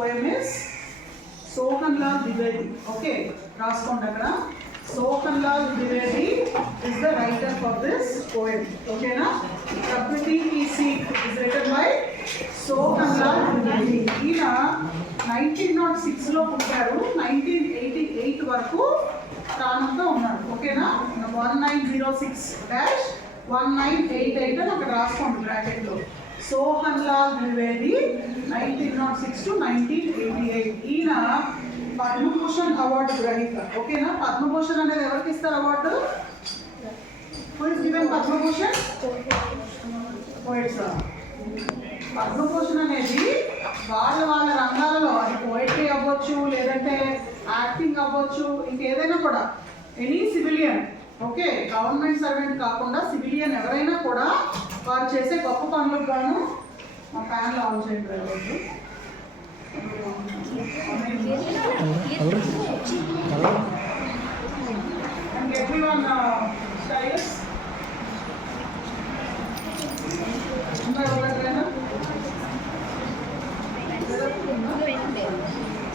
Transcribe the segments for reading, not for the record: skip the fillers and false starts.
poem is Sohanlal Dwivedi. Okay, రాసుకోండి అక్కడ. Sohanlal Dwivedi is the writer for this poem. Okay na? Prakriti Ki Seek is written by Sohanlal Dwivedi. ఈయన 1906 లో పుట్టారు, 1988 వరకు ప్రాణంతో ఉన్నారు. ఓకేనా? 1906-1988 అని అక్కడ రాసుకోండి బ్రాకెట్ లో. సోహన్లాల్ ద్వివేది 1906 to 1988. ఈయన పద్మభూషణ్ అవార్డు గ్రహీత. ఓకేనా? పద్మభూషణ్ అనేది ఎవరికి ఇస్తారు award? Who is given Padma Bhushan? Poets. Padma Bhushan అనేది వాళ్ళ రంగాలలో, అది పోయిటరీ అవ్వచ్చు, లేదంటే యాక్టింగ్ అవ్వచ్చు, ఇంకేదైనా కూడా, any civilian, okay, government servant కాకుండా సివిలియన్ ఎవరైనా కూడా వారు చేసే గొప్ప పనులకు గాను మా ఫ్యాన్లో ఆన్ చేయండి రోజు. And everyone styles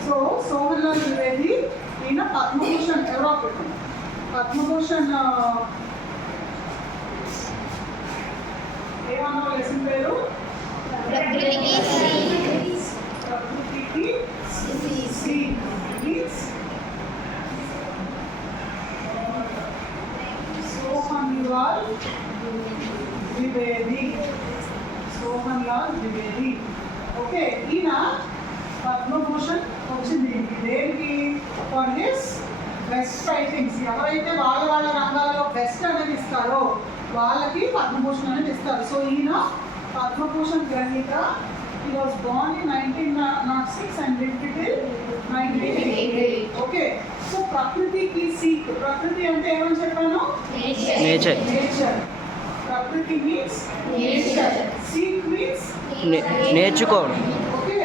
so Sohanlal Dwivedi ఈయన పద్మభూషణ్ ఎవరో పెట్టింది. పద్మభూషణ్ ఏమన్నా లెసన్ పేరు? ప్రకృతికి సోహన్లాల్ ద్వివేది. సోహన్లాల్ ద్వివేది. ఓకే, ఈయన పద్మభూషణ్ వచ్చింది దేనికి? For his best writings. ఎవరైతే వాళ్ళ రంగాల్లో బెస్ట్ అనేది ఇస్తారో వాళ్ళకి పద్మభూషణ్ అనేది ఇస్తారు. సో ఈయన పద్మభూషణ్ గ్రహీత. He was born in 1906 and lived till 1988. Okay. So ప్రకృతి కి సీక్. ప్రకృతి అంటే ఏమని చెప్పాను? నేచర్. ప్రకృతి మీన్స్ నేచర్. సీక్ మీన్స్ నేర్చుకోవడం. ఓకే,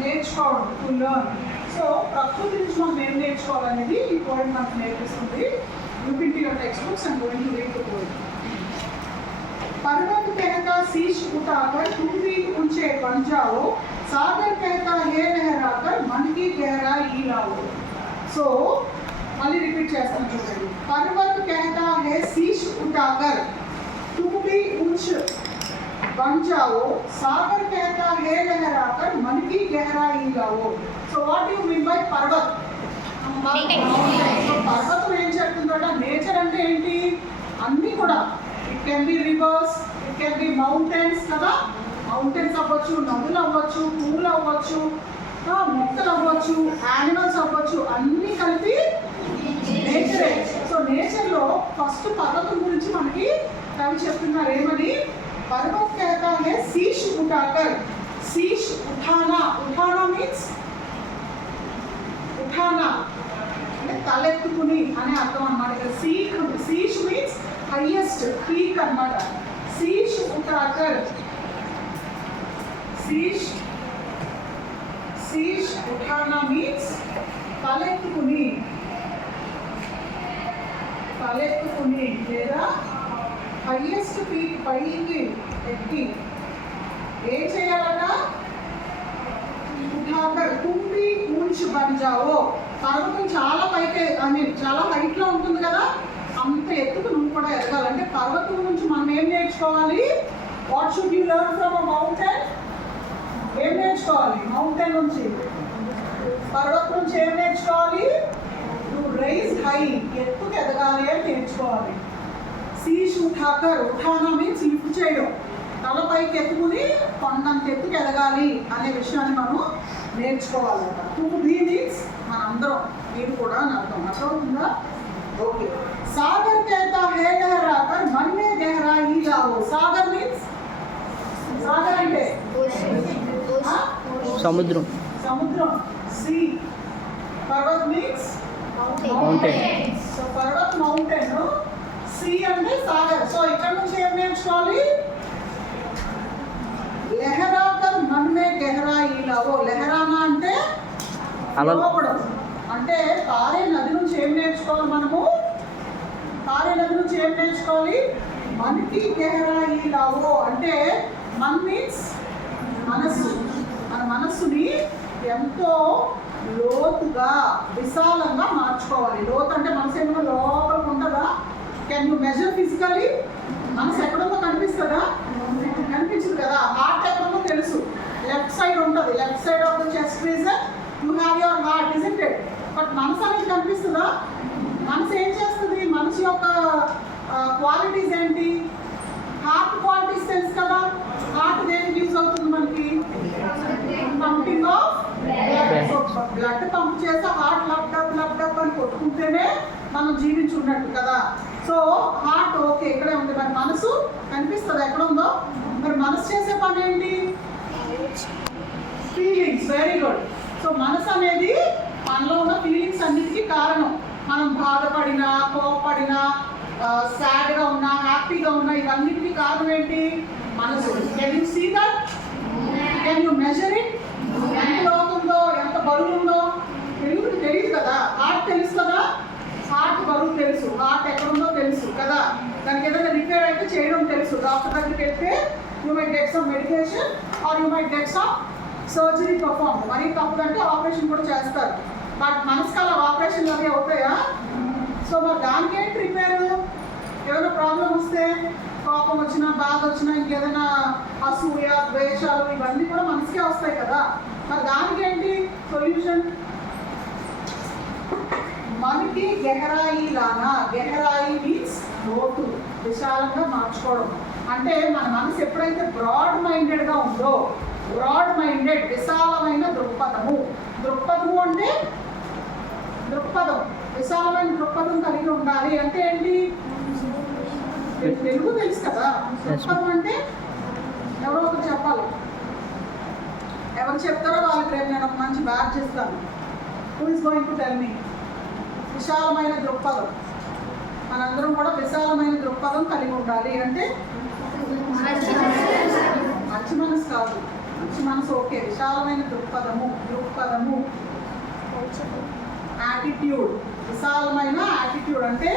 నేర్చుకోవడం, టు లెర్న్. సో ప్రకృతి నుంచి మనం ఏం నేర్చుకోవాలనేది ఈ పోయిట్ మనకు నేర్పిస్తుంది. Look into your textbooks and going to read the poem. पर्वत कहता शीश उठाकर तुम भी ऊंचे बन जाओ, सागर कहता है लहराकर मन की गहराई लाओ. So मళ్ళీ రిపీట్ చేస్తాను చూడండి. पर्वत कहता है शीश उठाकर तुम भी ऊंचे बन जाओ, सागर कहता है लहराकर मन की गहराई लाओ. So what do you mean by पर्वत? పర్వతం ఏం చెప్తుందట? నేచర్ అంటే ఏంటి? అన్నీ కూడా, it can be reverse, it can be mountains కదా, మౌంటైన్స్ అవ్వచ్చు, నదులు అవ్వచ్చు, పువ్వులు అవ్వచ్చు, మొక్కలు అవ్వచ్చు, యానిమల్స్ అవ్వచ్చు, అన్నీ కలిపి నేచరే. సో నేచర్లో ఫస్ట్ పర్వతం గురించి మనకి కవి చెప్తున్నారు. ఏమని? పర్వత్ कहता है शीश उठाकर. शीश उठाना. उठाना మీన్స్ ఉఠానా అంటే తలెత్తుకుని అనే అర్థం అన్నమాట. Seek, Sheesh means highest, peak అన్నమాట. శీష్ ఉఠాకర్. శీష్ ఉఠానా మీన్స్ తలెత్తుకుని, తలెత్తుకుని లేదా హైయెస్ట్ పీక్, పైకి ఎక్కి ఏం చేయాలట? ఉఠాకర్ తుమ్ భీ ఊంచ్ బన్ జావో. పర్వతం చాలా పైకి, ఐ మీన్ చాలా హైట్ లో ఉంటుంది కదా, అంత ఎత్తుకు నువ్వు కూడా ఎదగాలంటే పర్వతం నుంచి మనం ఏం నేర్చుకోవాలి? What should you learn from a mountain? ఏం నేర్చుకోవాలి? మౌంటైన్ నుంచి, పర్వతం నుంచి ఏం నేర్చుకోవాలి? టు రైజ్ హై, ఎత్తుకు ఎదగాలి అని నేర్చుకోవాలి. శీష్ ఉఠాకర్. ఉఠానా మీన్స్ లిఫ్ట్ చేయడం, తలపైకి ఎత్తుకుని కొండంత ఎత్తుకు ఎదగాలి అనే విషయాన్ని మనం నేర్చుకోవాలన్నమాట. టూ బీ మీన్స్ మనందరం, మీరు కూడా అని అర్థం. అర్థమవుతుందా? ఓకే. సాగర్ कहता है लहराकर मन में गहराई लाओ. సాగర్ మీన్స్, సాగర్ అంటే సముద్రం. సముద్రం, సీ. పర్వత్ మీన్స్ మౌంటైన్. సో పర్వత్ మౌంటైన్, సీ అంటే సాగర్. సో ఇక్కడ నుంచి ఏం నేర్చుకోవాలి? లెహరాకర్ मन में गहराई लाओ. లెహరానా అంటే లోపడం. అంటే పారే నది నుంచి ఏం నేర్చుకోవాలి మనము? పారే నది నుంచి ఏం నేర్చుకోవాలి? మనకి గహరాయి లావో అంటే మన్ మీన్స్ మనస్సు. మన మనస్సుని ఎంతో లోతుగా విశాలంగా మార్చుకోవాలి. లోతు అంటే మనసు ఏమైనా లోపలికి ఉంటుందా? Can you measure physically? మనసు ఎక్కడుందో కనిపిస్తుందా? కనిపించదు కదా. హార్ట్ ఎక్కడుందో తెలుసు, లెఫ్ట్ సైడ్ ఉంటుంది. Left side of the chest reason you have your heart, isn't it? But మనసు అనేది కనిపిస్తుందా? మనసు ఏం చేస్తుంది? మనసు యొక్క క్వాలిటీస్ ఏంటి? హార్ట్ క్వాలిటీస్ తెలుసు కదా. హార్ట్ దేనికి యూజ్ అవుతుంది మనకి? పంపింగ్ ఆఫ్ బ్లడ్ పంప్ చేస్తే హార్ట్ లబ్డప్ అని కొట్టుకుంటేనే మనం జీవించి ఉన్నట్టు కదా. సో హార్ట్ ఓకే ఇక్కడే ఉంది, మరి మనసు కనిపిస్తుంది ఎక్కడ ఉందో. మరి మనసు చేసే పని ఏంటి? ఫీలింగ్స్. Very good. సో మనసు అనేది మనలో ఉన్న ఫీలింగ్స్ అన్నిటికీ కారణం. మనం బాధపడినా, కోపపడినా, సాడ్గా ఉన్నా, హ్యాపీగా ఉన్నా, ఇవన్నిటికీ కారణం ఏంటి? మనసు. Can you see that? Can you measure it? ఎంత లోతుందో, ఎంత బరువు ఉందో తెలియదు కదా. హార్ట్ తెలుసు కదా. హార్ట్ బరువు తెలుసు, హార్ట్ ఎక్కడుందో తెలుసు కదా. దానికి ఏదైనా రిపేర్ అయితే చేయడం తెలుసు. డాక్టర్ దగ్గరికి వెళ్తే you might get some medication or you might get some surgery perform. మరీ తప్పుదంటే ఆపరేషన్ కూడా చేస్తారు. బట్ మనసుకు అలా ఆపరేషన్లు అవి అవుతాయా? సో మరి దానికి ఏంటి రిపేరు? ఏదైనా ప్రాబ్లం వస్తే, కోపం వచ్చినా, బాధ వచ్చినా, ఇంకేదైనా అసూయ, ద్వేషాలు, ఇవన్నీ కూడా మనసుకే వస్తాయి కదా. మరి దానికి ఏంటి సొల్యూషన్? మనకి గెహరాయి లానా. గెహరాయి మీన్స్ లోతు, విశాలంగా మార్చుకోవడం. అంటే మన మనసు ఎప్పుడైతే బ్రాడ్ మైండెడ్గా ఉందో, బ్రాడ్ మైండెడ్ విశాలమైన దృక్పథము. దృక్పథము అంటే దృక్పథం, విశాలమైన దృక్పథం కలిగి ఉండాలి. అంటే ఏంటి? తెలుగు తెలుసు కదా. దృక్పథం అంటే ఎవరో ఒకరు చెప్పాలి. ఎవరు చెప్తారో వాళ్ళకి రేపు నేను ఒక మంచి బ్యాగ్ చేస్తాను. Who is going to tell me? విశాలమైన దృక్పథం. మనందరం కూడా విశాలమైన దృక్పథం కలిగి ఉండాలి. అంటే మంచి మనసు కాదు, మంచి మనసు ఓకే. విశాలమైన దృక్పథము. దృక్పథము యాటిట్యూడ్. విశాలమైన యాటిట్యూడ్ అంటే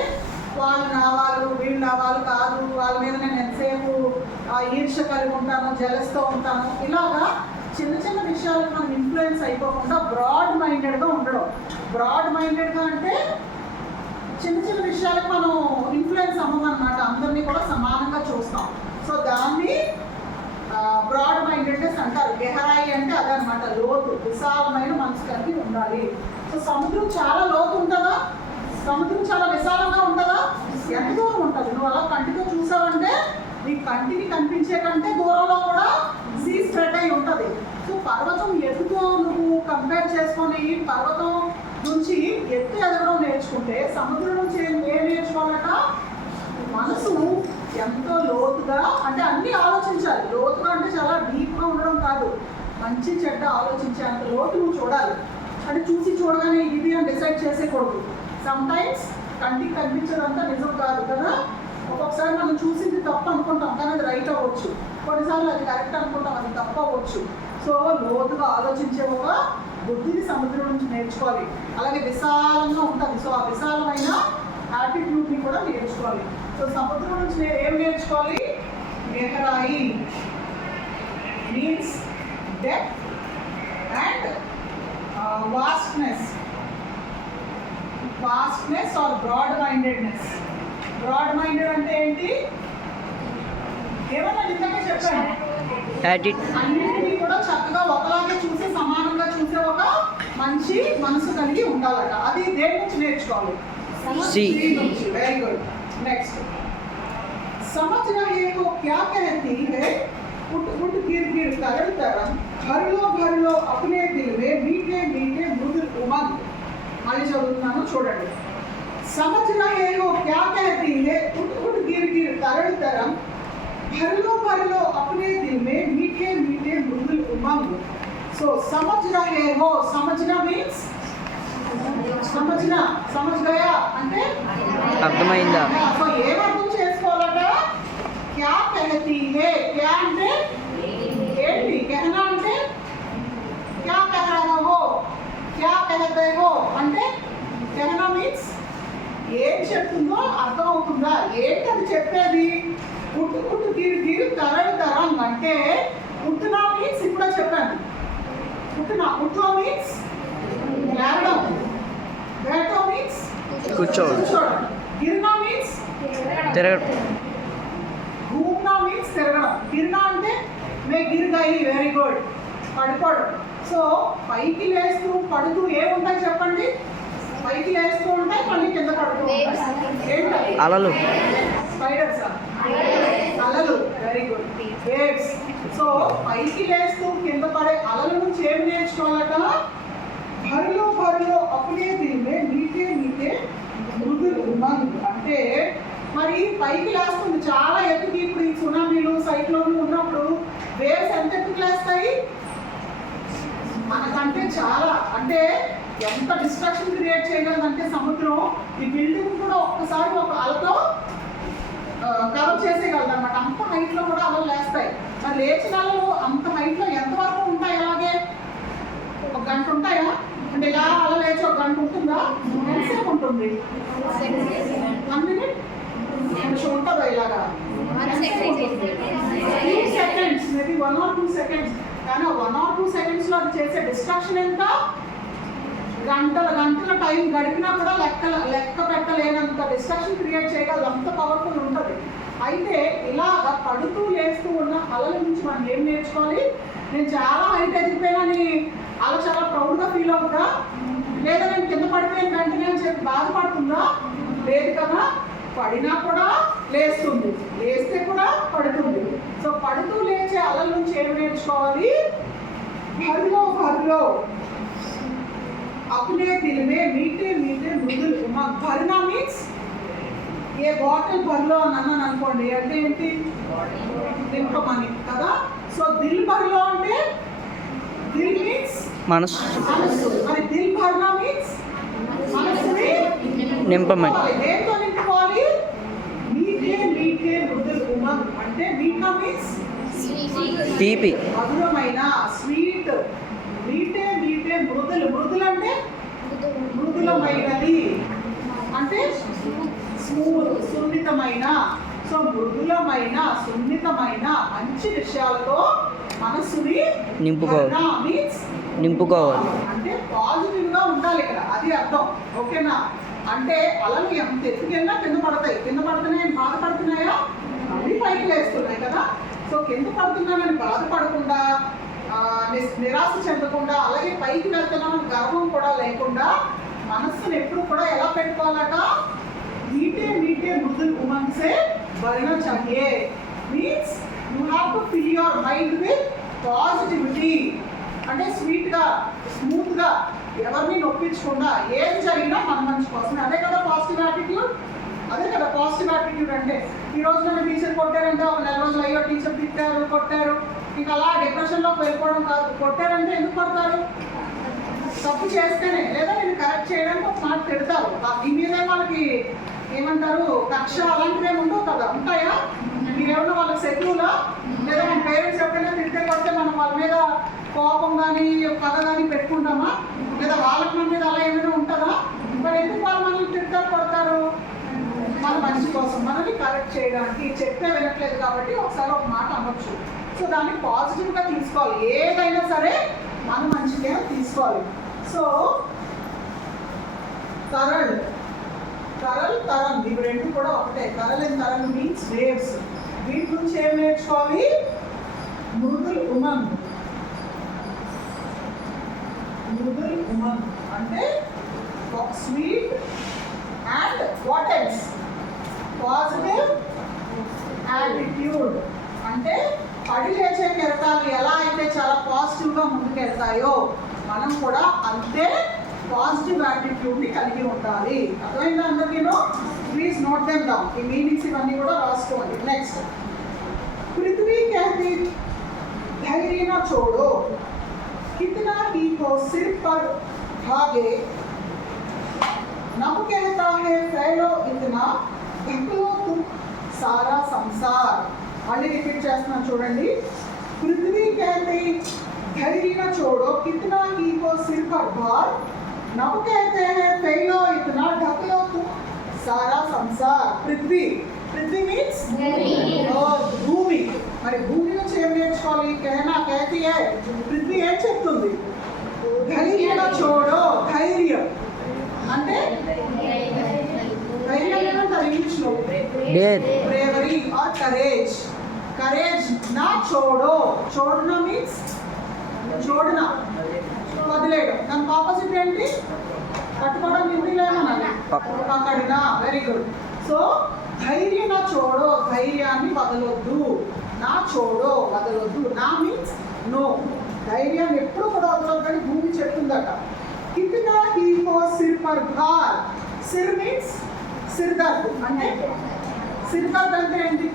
వాళ్ళు నా వాళ్ళు, వీళ్ళు నా వాళ్ళు కాదు, వాళ్ళ మీద నేను ఎంతసేపు ఈర్ష్య కలిగి ఉంటాను, జలస్తో ఉంటాను, ఇలాగా చిన్న చిన్న విషయాలకు మనం ఇన్ఫ్లుయెన్స్ అయిపోకుండా బ్రాడ్ మైండెడ్గా ఉండడం. బ్రాడ్ మైండెడ్గా అంటే చిన్న చిన్న విషయాలకు మనం ఇన్ఫ్లుయెన్స్ అవ్వమన్నమాట. అందరినీ కూడా సమానంగా చూస్తాం. సో దాన్ని బ్రాడ్ మైండెడ్నెస్ అంటారు. గెహరాయి అంటే అదనమాట, లోతు, విశాలమైన మనసు కలిగి ఉండాలి. సో సముద్రం చాలా లోతు ఉంటుందా? సముద్రం చాలా విశాలంగా ఉంటుందా? ఎంత దూరం ఉంటుంది? నువ్వు అలా కంటితో చూసావంటే నీ కంటికి కనిపించే కంటే దూరంలో కూడా సీ స్ప్రెడ్ అయి ఉంటుంది. సో పర్వతం ఎత్తుతో నువ్వు కంపేర్ చేసుకొని పర్వతం నుంచి ఎత్తు ఎదగడం నేర్చుకుంటే సముద్రం నుంచి ఏం నేర్చుకోవాలట? మనసు ఎంతో లోతుగా, అంటే అన్నీ ఆలోచించాలి. లోతుగా అంటే చాలా డీప్గా ఉండడం కాదు, మంచి చెడ్డ ఆలోచించే అంత లోతు నువ్వు చూడాలి. అంటే చూసి చూడగానే ఇది అని డిసైడ్ చేసేకూడదు. సమ్టైమ్స్ కంటికి కనిపించేదంతా నిజం కాదు కదా. ఒక్కొక్కసారి మనం చూసింది తప్పు అనుకుంటాం, కానీ అది రైట్ అవ్వచ్చు. కొన్నిసార్లు అది కరెక్ట్ అనుకుంటాం, అది తప్పు అవ్వచ్చు. సో లోతుగా ఆలోచించే ఒక బుద్ధిని సముద్రం నుంచి నేర్చుకోవాలి. అలాగే విశాలంగా ఉంటుంది. సో ఆ విశాలమైన యాటిట్యూడ్ని కూడా నేర్చుకోవాలి. సో సముద్రం నుంచి ఏం నేర్చుకోవాలి? గెహరాయి means depth and vastness. Vastness or broad mindedness. Broad minded అంటే ఏంటి? ఏమన్నా నిజంగా చెప్పాను, అన్నింటినీ కూడా చక్కగా ఒకలాగే చూసి సమానంగా చూసే ఒక మంచి మనసు కలిగి ఉండాలట. అది దేని నుంచి నేర్చుకోవాలి? నుంచి. Very good. నెక్స్ట్, समझ रहे हो क्या कहती है? उठ उठ गिर गिर तरल तरम, भर लो अपने दिल में मीठे मीठे मृदुल उमंग. మళ్ళీ చదువుతున్నాను చూడండి. समझ रहे हो क्या कहती है? उठ उठ गिर गिर तरल तरम, भर लो अपने दिल में मीठे मीठे मृदुल उमंग. So समझ रहे हो, समझना means समझना, समझ गया అంటే అర్థమైందా? సో ఏం అర్థం చేసుకోవాలట? क्या कहती है? क्या అంటే ఏంటి? कहना అంటే क्या कह रहे हो, क्या कहते हो అంటే कहना మీన్స్ ఏం చెప్తుందో అర్థం అవుతుందా? ఏంటి అది చెప్పేది? పుట్టు పుట్టు గిరి గిరి తరడు తరం అంటే పుట్టునా మీన్స్ ఇప్పుడే చెప్పాను. ముట్లో మీన్స్ లేవడం, బేటో మీన్స్ కూర్చోవడం, కూర్చోవడం, గిర్నా మీన్స్ తిరగడం, घूमना मीन्स తిరగడం. గిర్నా అంటే మే గిర్ గయి, వెరీ గుడ్, పడిపోవడం. సో పైకి లేస్తూ పడుతూ ఏముంటాయి చెప్పండి? పైకి లేస్తూ ఉంటాయి, మళ్ళీ కింద పడుతూ ఉంటాయి. ఏంటది? అలలు, స్పైడర్స్, అలలు, వెరీ గుడ్, వేవ్స్. సో పైకి లేస్తూ కింద పడే అలల నుంచి ఏం నేర్చుకోవాలట? భరిలో భరిలో అప్పుడే దీన్నే నీటే నీటే మృదులు ఉమంగ్. అంటే మరి పైకి లేస్తుంది చాలా ఎత్తుకి. ఇప్పుడు ఈ సునామీలు సైక్లోన్లు ఉన్నప్పుడు వేవ్స్ ఎంత ఎత్తుకు లేస్తాయి? మనకంటే చాలా, అంటే ఎంత డిస్ట్రక్షన్ క్రియేట్ చేయగలదంటే సముద్రం ఈ బిల్డింగ్ కూడా ఒక్కసారి ఒక అలతో కవర్ చేసేయగలదు అనమాట. అంత హైట్లో కూడా అలలు లేస్తాయి. మరి లేచిన అలలు అంత హైట్లో ఎంతవరకు ఉంటాయి? అలాగే ఒక గంట ఉంటాయా? అంటే ఇలా అల లేచి ఒక గంట ఉంటుందా? ఎంతసేపు ఉంటుంది? 1 minute కొంచెం ఉంటుందా ఇలాగా? 2 seconds, మేబీ 1 or 2 seconds. కానీ 1 or 2 seconds లో అది చేసే డిస్ట్రాక్షన్ ఎంత? గంటల గంటల టైం గడిపినా కూడా లెక్క పెట్టలేనంత డిస్ట్రాక్షన్ క్రియేట్ చేయగలదు, అంత పవర్ఫుల్ ఉంటుంది. అయితే ఇలాగ పడుతూ లేస్తూ ఉన్న అలల నుంచి మనం ఏం నేర్చుకోవాలి? నేను చాలా హైట్ ఎదిగిపోయానని అలా చాలా ప్రౌడ్గా ఫీల్ అవుతా, లేదా నేను కింద పడిపోయిన వెంటనే అని చెప్పి బాధపడుతుందా? లేదు కదా. పడినా కూడా లేస్తుంది, లేస్తే కూడా పడుతుంది. సో పడుతూ లేచే అలల నుంచి ఏం నేర్చుకోవాలి? భరిలో భరిలో अपने दिल में मीठे मीठे मृदुल उमंग. भरना मीन्स ఏ బాటిల్ భర్లో అని అన్నాను అనుకోండి, అంటే ఏంటి? నింపమని కదా. సో దిల్ భర్లో అంటే దిల్ మీన్స్ మనసు, మరి దిల్ భర్నా మీన్స్ మనసుని నింపమని. దేంతో నింపుకోవాలి? మీఠే మీఠే మృదుల్ ఉమంగ్. అంటే మీఠా మీన్స్ తీపి, మధురమైన, స్వీట్. మీఠే మీఠే మృదులు, మృదులు అంటే మృదులమైనది, అంటే స్మూత్, సున్నితమైన. సో మృదులమైన, సున్నితమైన మంచి విషయాలతో మనసుని నింపుకోవాలి. అంటే పాజిటివ్ గా ఉండాలి ఇక్కడ, అది అర్థం. ఓకేనా? అంటే అలలు ఎంత ఎత్తుకెళ్ళినా కింద పడతాయి. కింద పడుతున్నాయి బాధపడుతున్నాయా? అవి పైకి లేస్తున్నాయి కదా. సో కింద పడుతున్నానని బాధపడకుండా, నిరాశ చెందకుండా, అలాగే పైకి వెళ్తున్నామని గర్వం కూడా లేకుండా మనస్సును ఎప్పుడు కూడా ఎలా పెట్టుకోవాలట? मीठे मीठे मृदुल उमंग से भरना चाहिए. Means you have to fill your mind with positivity. అంటే స్వీట్ గా, స్మూత్ గా, ఎవరిని నొప్పించకుండా ఏం జరిగినా మన మంచి కోసం. అదే కదా పాజిటివ్ యాటిట్యూడ్. అదే కదా పాజిటివ్ యాటిట్యూడ్ అంటే. ఈ రోజు నన్ను టీచర్ కొట్టారంటే ఒక 4 రోజులు అయ్యో టీచర్ తిట్టారు, కొట్టారు, ఇంకా అలా డిప్రెషన్లోకి వెళ్ళిపోవడం కాదు. కొట్టారంటే ఎందుకు కొడతారు? తప్పు చేస్తేనే, లేదా నేను కరెక్ట్ చేయడానికి ఒక మాట తిడతారు. ఈ మీదే వాళ్ళకి ఏమంటారు? కక్ష అలాంటివి ఏమి ఉండవు కదా. ఉంటాయా? మీరేమన్నా వాళ్ళకి శత్రువులా? లేదా మన పేరెంట్స్ ఎప్పుడైనా తిట్టే కొడితే మనం వాళ్ళ మీద కోపం కానీ పగ కానీ పెట్టుకుంటామా? లేదా వాళ్ళకి మన మీద అలా ఏమైనా ఉంటుందా? మరి ఎందుకు వాళ్ళు మనల్ని తిడతారు, కొడతారు? మన మంచి కోసం, మనల్ని కరెక్ట్ చేయడానికి. చెప్తే వినట్లేదు కాబట్టి ఒకసారి ఒక మాట అనొచ్చు. సో దాన్ని పాజిటివ్గా తీసుకోవాలి. ఏదైనా సరే మన మంచిగా తీసుకోవాలి. సో తరల్, తరల్, తరం, ఇవి రెండు కూడా ఒకటే. తరల్ అండ్ తరం మీన్స్ వేవ్స్. వీటి నుంచి ఏం నేర్చుకోవాలి? మృదుల్ ఉమంగ్. మృదుల్ ఉమంగ్ అంటే sweet and what else? Positive attitude. అంటే పడి లేచే కెరటాలు ఎలా అయితే చాలా పాజిటివ్గా ముందుకెళ్తాయో మనం కూడా అంతే పాజిటివ్ యాటిట్యూడ్ని కలిగి ఉండాలి. అర్థమైందా అందరికీనో? Please note them down. ఈ మీనింగ్స్ ఇవన్నీ కూడా రాసుకోండి. నెక్స్ట్, పృథ్వీ कहती धैर्य न छोड़ो, कितना ही हो सिर पर भागे, नभ कहता है फैलो इतना, ढक लो तुम सारा संसार. మళ్ళీ రిపీట్ చేస్తున్నాను చూడండి. पृथ्वी कहती धैर्य न छोड़ो, कितना ही हो सिर पर भार, नभ कहते हैं फैलो इतना, ढक लो तुम सारा संसार. पृथ्वी, पृथ्वी मीन्स భూమి. మరి భూమి నుంచి ఏం నేర్చుకోవాలి? कहना कहती है. పృథ్వీ ఏం చెప్తుంది? Dare bravery or courage. Courage na chodo. Chodna means chodna. వదిలేయడం. దానికి ఆపోజిట్ ఏంటి? పట్టుకోవడం హిందీలో ఏమనాలి? పక్కడినా. Very good. సో ధైర్య నా చోడో, ధైర్యాన్ని వదలొద్దు. నా చోడో వదలొద్దు. నా మీన్స్ నో. ధైర్యాన్ని ఎప్పుడు కూడా వదలొద్దని భూమి చెప్తుందట. కితనా హీ కో సిర్ పర్ భార్. సిర్ మీన్స్ సిర్ దర్ద్. అంటే సిర్ దర్ద్ అంటే ఏంటి?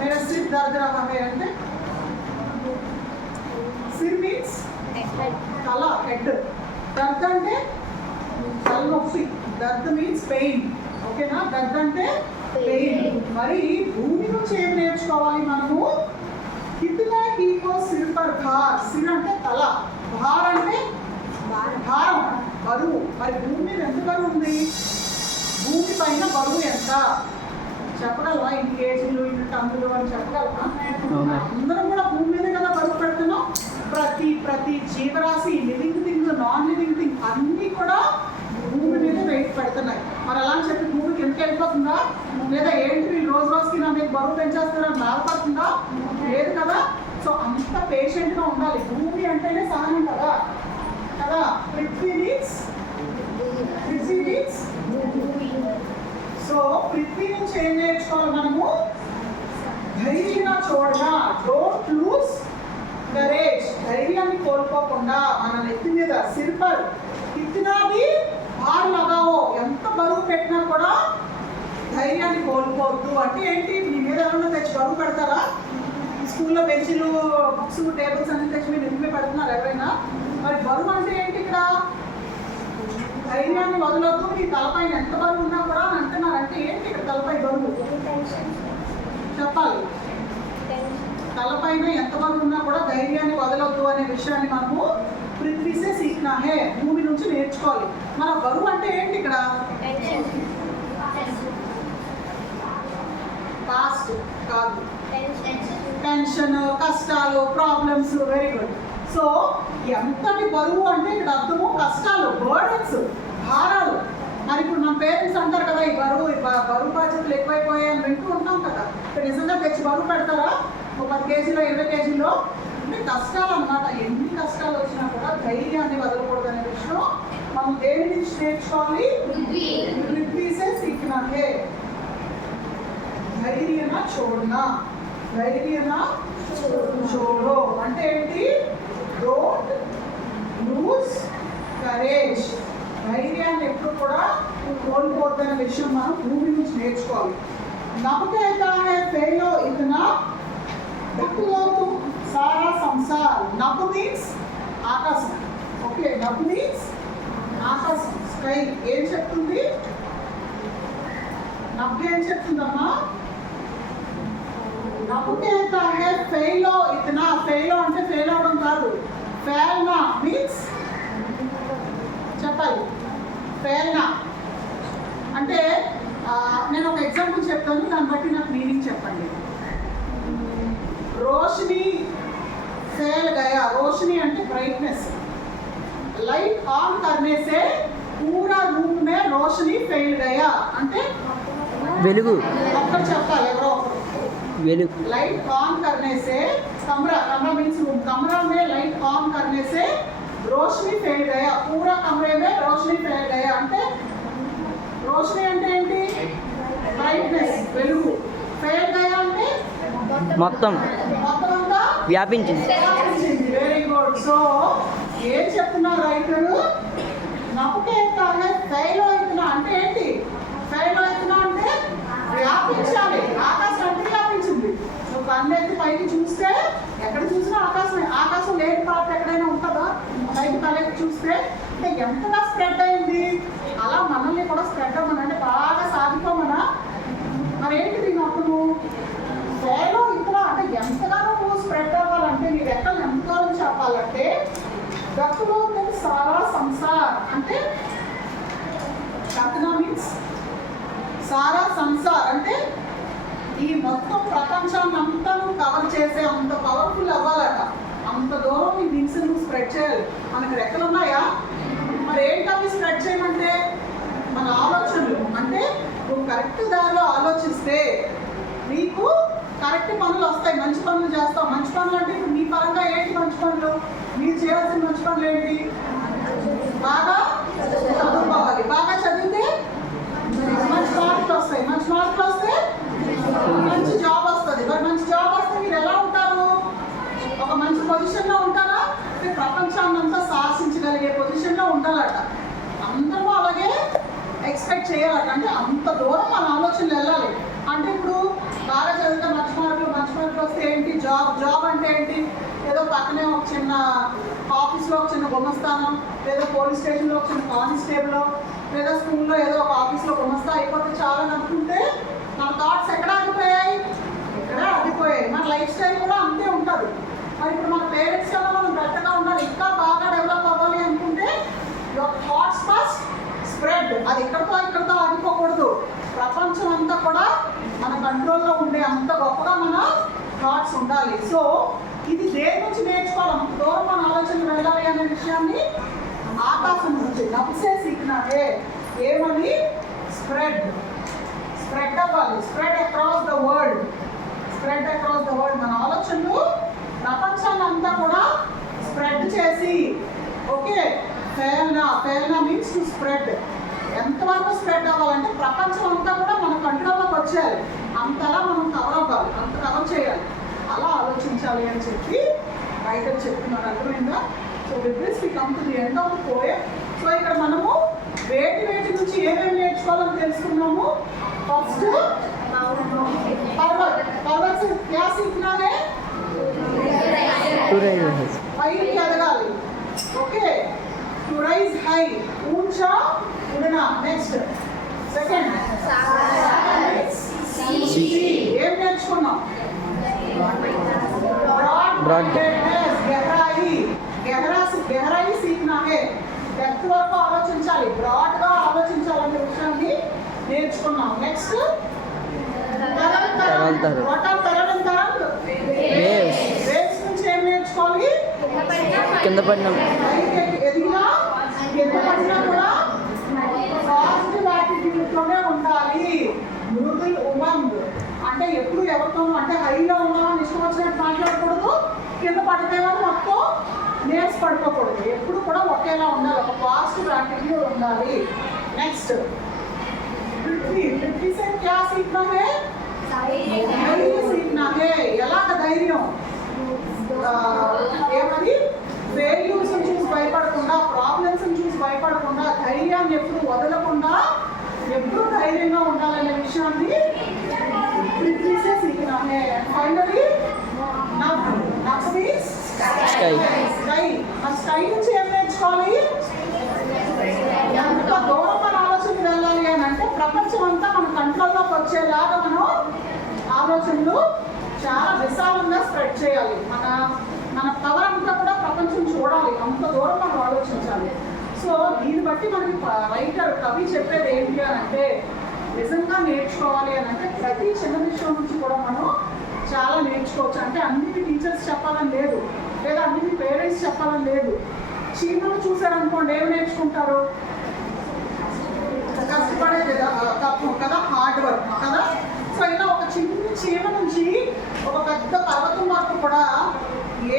मेरा सिर दर्द रहा है అంటే సిర్ మీన్స్ తల, హెడ్. దర్ద్ అంటే తలనొప్పి. Dard means pain. ఓకేనా? దర్ద్ అంటే పెయిన్. మరి భూమి నుంచి ఏం నేర్చుకోవాలి మనము? కితనా హీ కో సిర్ పర్ భార్. సిర్ అంటే తల, భార్ అంటే భారం, బరువు. మరి భూమి మీద ఎంత బరువు ఉంది? భూమి పైన బరువు ఎంత చెప్పగలవా? ఇన్ని కేజీలు, ఇన్ని టన్నులు అని చెప్పగలవా? అందరం కూడా భూమి మీద కదా బరువు పెడుతున్నాం. ప్రతి జీవరాశి, living thing, non living thing అన్నీ కూడా భూమి మీద వెయిట్ పెడుతున్నాయి. మరి అలా అని చెప్పి భూమి కిందకి వెళ్ళిపోతుందా? లేదా ఏంటి వీళ్ళు రోజు రోజుకి నా మీద బరువు పెంచేస్తారని బాధపడుతుందా? లేదు కదా. సో అంత పేషెంట్గా ఉండాలి. భూమి అంటేనే సహనం కదా. కదా? పృథ్వీ మీన్స్ సో పృథ్వీ నుంచి ఏం నేర్చుకోవాలి మనము? ధైర్యంగా చూడగా. Don't lose courage. ధైర్యాన్ని కోల్పోకుండా మన నెత్తి మీద సిర్పర్ కిतना भी భార్ లగావో, ఎంత బరువు పెట్టినా కూడా ధైర్యాన్ని కోల్పోవద్దు. అంటే ఏంటి? మీ మీద ఎవరైనా తెచ్చి బరువు పెడతారా? స్కూల్లో బెంచీలు, బుక్స్, టేబుల్స్ అన్ని తెచ్చి మీరు ఎందుకు పెడుతున్నారు ఎవరైనా? మరి బరువు అంటే ఏంటి ఇక్కడ? ధైర్యాన్ని వదలొద్దు. మీ తలపైన ఎంత బరువు ఉన్నా కూడా అని అంటున్నారంటే ఏంటి ఇక్కడ? తలపై బరువు చెప్పాలి. తలపైన ఎంత బరువు ఉన్నా కూడా ధైర్యాన్ని వదలొద్దు అనే విషయాన్ని మనము పృథ్వీసే సీఖనా హే, భూమి నుంచి నేర్చుకోవాలి. మన బరువు అంటే ఏంటి ఇక్కడ? పాస్ట్ కాదు, టెన్షన్, కష్టాలు, ప్రాబ్లమ్స్. Very good. సో ఎంతటి బరువు అంటే ఇక్కడ అర్థము కష్టాలు, బర్డన్స్, భారాలు. మరి ఇప్పుడు మన పేరెంట్స్ అంటారు కదా, ఈ బరువు బాధ్యతలు ఎక్కువైపోయాయి అని వింటూ ఉంటాం కదా. నిజంగా తెచ్చి బరువు పెడతారా? ఒక 10 కేజీలో 20 కేజీలో అంటే కష్టాలు అన్నమాట. ఎన్ని కష్టాలు వచ్చినా కూడా ధైర్యాన్ని వదలకూడదు అనే విషయం మనం దేని నుంచి నేర్చుకోవాలి? పృథ్వీసే సీఖనా హే. ధైర్యనా చూడనా. ధైర్యనా చూడో అంటే ఏంటి? Don't lose courage. ధైర్యాన్ని ఎప్పుడు కూడా కోల్పోతున్న విషయం మనం భూమి నుంచి నేర్చుకోవాలి. నమ్మకైతే ఫెయిల్ ఇతనా దక్కులోతు సారా సంసార్. నవ్వు మీన్స్ ఆకాశం. ఓకే, నవ్వు మీన్స్ ఆకాశం, స్కై. ఏం చెప్తుంది? నవ్వు ఏం చెప్తుందమ్మా? నవ్వుకేతా హే ఫెయిలో ఇతనా. ఫెయిలో అంటే ఫెయిల్ అవడం కాదు. ఫెయిల్నా మీన్స్ చెప్పాలి. ఫెయిల్నా అంటే నేను ఒక ఎగ్జాంపుల్ చెప్తాను, దాన్ని బట్టి నాకు మీనింగ్ చెప్పండి. రోషిని ఫెయిల్ గయా. రోషిని అంటే బ్రైట్నెస్. లైట్ ఆన్ करने से पूरा रूम में रोशनी फैल गया అంటే వెలుగు. ఒక్కరు చెప్పాలి, ఎవరో ఒకరు. వెలుగు. लाइट ऑन करने से कमरा मीन्स रूम. कमरा में लाइट ऑन करने से रोशनी फैल गया. पूरा कमरे में रोशनी फैल गया అంటే రోషిని అంటే ఏంటి? బ్రైట్నెస్, వెలుగు. ఫెయిల్ గయా అంటే మొత్తం అంతా వ్యాపించింది. Very good. సో ఏం చెప్తున్నారు రైతులు? నమ్మకేతా హే ఫెయిల్ అవుతున్నా అంటే ఏంటి? ఫెయిల్ అవుతున్నా అంటే వ్యాపించాలి. ఆకాశం అంటే వ్యాపించింది. నువ్వు కన్నెత్తి పైకి చూస్తే ఎక్కడ చూసినా ఆకాశమే. ఆకాశం లేని పార్ట్ ఎక్కడైనా ఉంటుందా? పైకి తలెత్తి చూస్తే అంటే ఎంతగా స్ప్రెడ్ అయింది. అలా మనల్ని కూడా స్ప్రెడ్ అవ్వమని అంటే బాగా సాగిపోమనా. మరి ఏంటి దీని అర్థము? ఫెయిల్ ఇక్కడ అంటే ఎంతగానో నువ్వు స్ప్రెడ్ అవ్వాలంటే నీ రెక్కలు ఎంత దూరం చెప్పాలంటే దక్కులో సారా సంసార్ అంటే కథన మీన్స్ సారా సంసార్ అంటే ఈ మొత్తం ప్రపంచాన్ని అంతా నువ్వు కవర్ చేసే అంత పవర్ఫుల్ అవ్వాలట. అంత దూరం నీ వింగ్స్ నువ్వు స్ప్రెడ్ చేయాలి. మనకి రెక్కలు ఉన్నాయా? మరి ఏంటవి స్ప్రెడ్ చేయమంటే మన ఆలోచనలు. అంటే నువ్వు కరెక్ట్ దారిలో ఆలోచిస్తే నీకు కరెక్ట్ పనులు వస్తాయి, మంచి పనులు చేస్తావు. మంచి పనులు అంటే ఇప్పుడు మీ పరంగా ఏంటి మంచి పనులు? మీరు చేయాల్సిన మంచి పనులు ఏంటి? బాగా చదువుకోవాలి. బాగా చదివితే మంచి మార్కులు వస్తాయి. మంచి మార్కులు వస్తే మంచి జాబ్ వస్తుంది. మరి మంచి జాబ్ వస్తే మీరు ఎలా ఉంటారు? ఒక మంచి పొజిషన్లో ఉంటారా? అంటే ప్రపంచాన్ని అంతా శాసించగలిగే పొజిషన్లో ఉండాలట. అందరూ అలాగే ఎక్స్పెక్ట్ చేయాలట. అంటే అంత దూరం మన ఆలోచనలు వెళ్ళాలి. అంటే ఇప్పుడు బాగా చదివితే మంచి మార్కులు వస్తే ఏంటి? జాబ్ అంటే ఏంటి? ఏదో పక్కనే ఒక చిన్న ఆఫీస్లో ఒక చిన్న గుమస్థానం, లేదా పోలీస్ స్టేషన్లో ఒక చిన్న కానిస్టేబుల్, లేదా స్కూల్లో ఏదో ఒక ఆఫీస్లో గుమస్తా అయిపోతే చాలా అనుకుంటే మన థాట్స్ ఎక్కడ ఆగిపోయాయి? ఇక్కడే ఆగిపోయాయి. మన లైఫ్ స్టైల్ కూడా అంతే ఉంటుంది. మరి ఇప్పుడు మన పేరెంట్స్ కన్నా మనం బెటర్గా ఉండాలి, ఇంకా బాగా డెవలప్ అవ్వాలి అనుకుంటే యువర్ థాట్స్ ఫస్ట్ స్ప్రెడ్. అది ఇక్కడితో ఆగిపోకూడదు. ప్రపంచం అంతా కూడా మన కంట్రోల్లో ఉండే అంత గొప్పగా మన థాట్స్ ఉండాలి. సో ఇది దేని నుంచి నేర్చుకోవాలి? అంత దూరం మన ఆలోచనలు వెళ్ళాలి అనే విషయాన్ని ఆకాశం నుంచి నబ్సే సీఖనాహే. ఏమని? స్ప్రెడ్ అవ్వాలి. Spread across the world. మన ఆలోచనలు ప్రపంచాన్ని అంతా కూడా స్ప్రెడ్ చేసి, ఓకే, ఫేల్నా మీన్స్ టు స్ప్రెడ్. ఎంతవరకు స్ప్రెడ్ అవ్వాలంటే ప్రపంచం అంతా కూడా మన కంట్రోల్లోకి వచ్చేయాలి. అంతలా మనం కవర్ అవ్వాలి, అంత కవర్ చేయాలి. అలా ఆలోచించాలి అని చెప్పి రైటర్ చెప్తున్నారు. అర్థమైందా? So with this we come to the end of the poem. So ఇక్కడ మనము వేటి నుంచి ఏమేమి నేర్చుకోవాలని తెలుసుకున్నాము. ఫస్ట్ పర్వత్ క్యా సీఖనా హై? పైకి ఎదగాలి. ఓకే, టు రైజ్ హై, ఊంచా ఉడనా. నెక్స్ట్ సెకండ్ ఏం నేర్చుకున్నాం? గహరాయి సీఖనా హై. డెప్త్ వరకు ఆలోచించాలి, బ్రాడ్గా ఆలోచించాలనే విషయాన్ని నేర్చుకున్నాం. నెక్స్ట్ వేవ్స్ నుంచి ఏం నేర్చుకోవాలి? కింద పడిన ఎదిగినా కింద పడినా కూడా పాజిటివ్ యాటిట్యూడ్తోనే ఉండాలి. మృదుల్ ఉమంగ్ అంటే ఎప్పుడు ఎవరితోనూ అంటే హైలో ఉన్నామని ఇష్టం వచ్చినట్టు మాట్లాడకూడదు, కింద పడిపోయినా మొత్తం నేర్స్ పడిపోకూడదు. ఎప్పుడు కూడా ఒకేలా ఉండాలి, ఒక పాజిటివ్ యాటిట్యూడ్ ఉండాలి. నెక్స్ట్ పృథ్వీ సే క్యా సీఖనా హై? ధైర్యం సీఖనా హై. ఎలాగ ధైర్యం? ఏమని? ఫెయిల్యూర్స్ చూసి భయపడకుండా, ప్రాబ్లమ్స్ చూసి భయపడకుండా, ధైర్యాన్ని ఎప్పుడు వదలకుండా ఎప్పుడు ధైర్యంగా ఉండాలనే విషయాన్ని పృథ్వీ సే సీఖనా హై. ఫైనలీ స్కై నుంచి ఏం నేర్చుకోవాలి? ఎంత దూరం మన ఆలోచనలు వెళ్ళాలి అని అంటే ప్రపంచం అంతా మన కంట్రోల్లోకి వచ్చేలాగా మనం ఆలోచనలు చాలా విశాలంగా స్ప్రెడ్ చేయాలి. మన పవర్ అంతా కూడా ప్రపంచం చూడాలి, అంత దూరం మనం ఆలోచించాలి. సో దీన్ని బట్టి మనకి రైటర్ కవి చెప్పేది ఏంటి అని అంటే, నిజంగా నేర్చుకోవాలి అని అంటే ప్రతి చిన్న విషయం నుంచి కూడా మనం చాలా నేర్చుకోవచ్చు. అంటే అన్నిటి టీచర్స్ చెప్పాలని లేదు, లేదా అన్నిటి పేరెంట్స్ చెప్పాలని లేదు. చీమలు చూసారనుకోండి, ఏమి నేర్చుకుంటారు? కష్టపడే తత్వం కదా, హార్డ్ వర్క్ కదా. సో ఇలా ఒక చిన్న చీమ నుంచి ఒక పెద్ద పర్వతం వరకు కూడా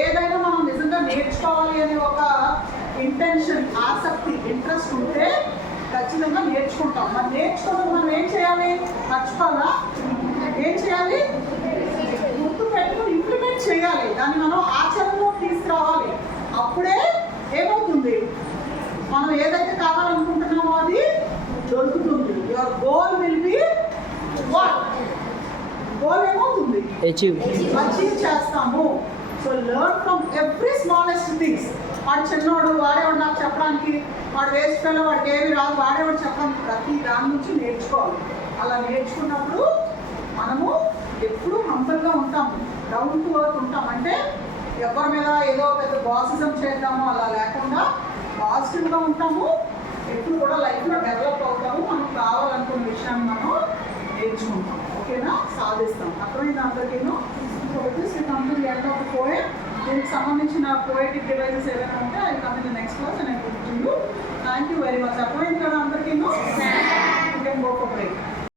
ఏదైనా మనం నిజంగా నేర్చుకోవాలి అనే ఒక ఇంటెన్షన్, ఆసక్తి, ఇంట్రెస్ట్ ఉంటే ఖచ్చితంగా నేర్చుకుంటాం. మరి నేర్చుకోవడం మనం ఏం చేయాలి? మర్చిపోవాలా? ఏం చేయాలి? గుర్తు పెట్టుకుని ఇంప్లిమెంట్ చేయాలి. దాన్ని మనం ఆచరణలో తీసుకురావాలి. అప్పుడే ఏమవుతుంది? మనం ఏదైతే కావాలనుకుంటున్నామో అది దొరుకుతుంది. Your goal will be what? Goal ఏమవుతుంది? అచీవ్ చేస్తాము. So learn from every smallest things. వాడు చిన్నవాడు, వాడేవాడు నాకు చెప్పడానికి, వాడు వేస్ట్ ఫెలో, వాడికి ఏమి రాదు, వాడేవాడు చెప్పడానికి, ప్రతి దాని నుంచి నేర్చుకోవాలి. అలా నేర్చుకున్నప్పుడు మనము ఎప్పుడు హంబల్గా ఉంటాము, డౌన్ టు ఎర్త్ ఉంటాం. అంటే ఎవరి మీద ఏదో పెద్ద బాసిజం చేద్దాము అలా లేకుండా పాజిటివ్గా ఉంటాము. ఎప్పుడు కూడా లైఫ్లో డెవలప్ అవుతాము. మనకు కావాలనుకున్న విషయాన్ని మనం నేర్చుకుంటాం. ఓకేనా? సాధిస్తాం. అర్థమైంది అందరికీను? End of poem. దీనికి సంబంధించిన పోయిటిక్ డివైజెస్ ఏదైనా ఉంటే అది come in the next class and I will give you. Thank you very much.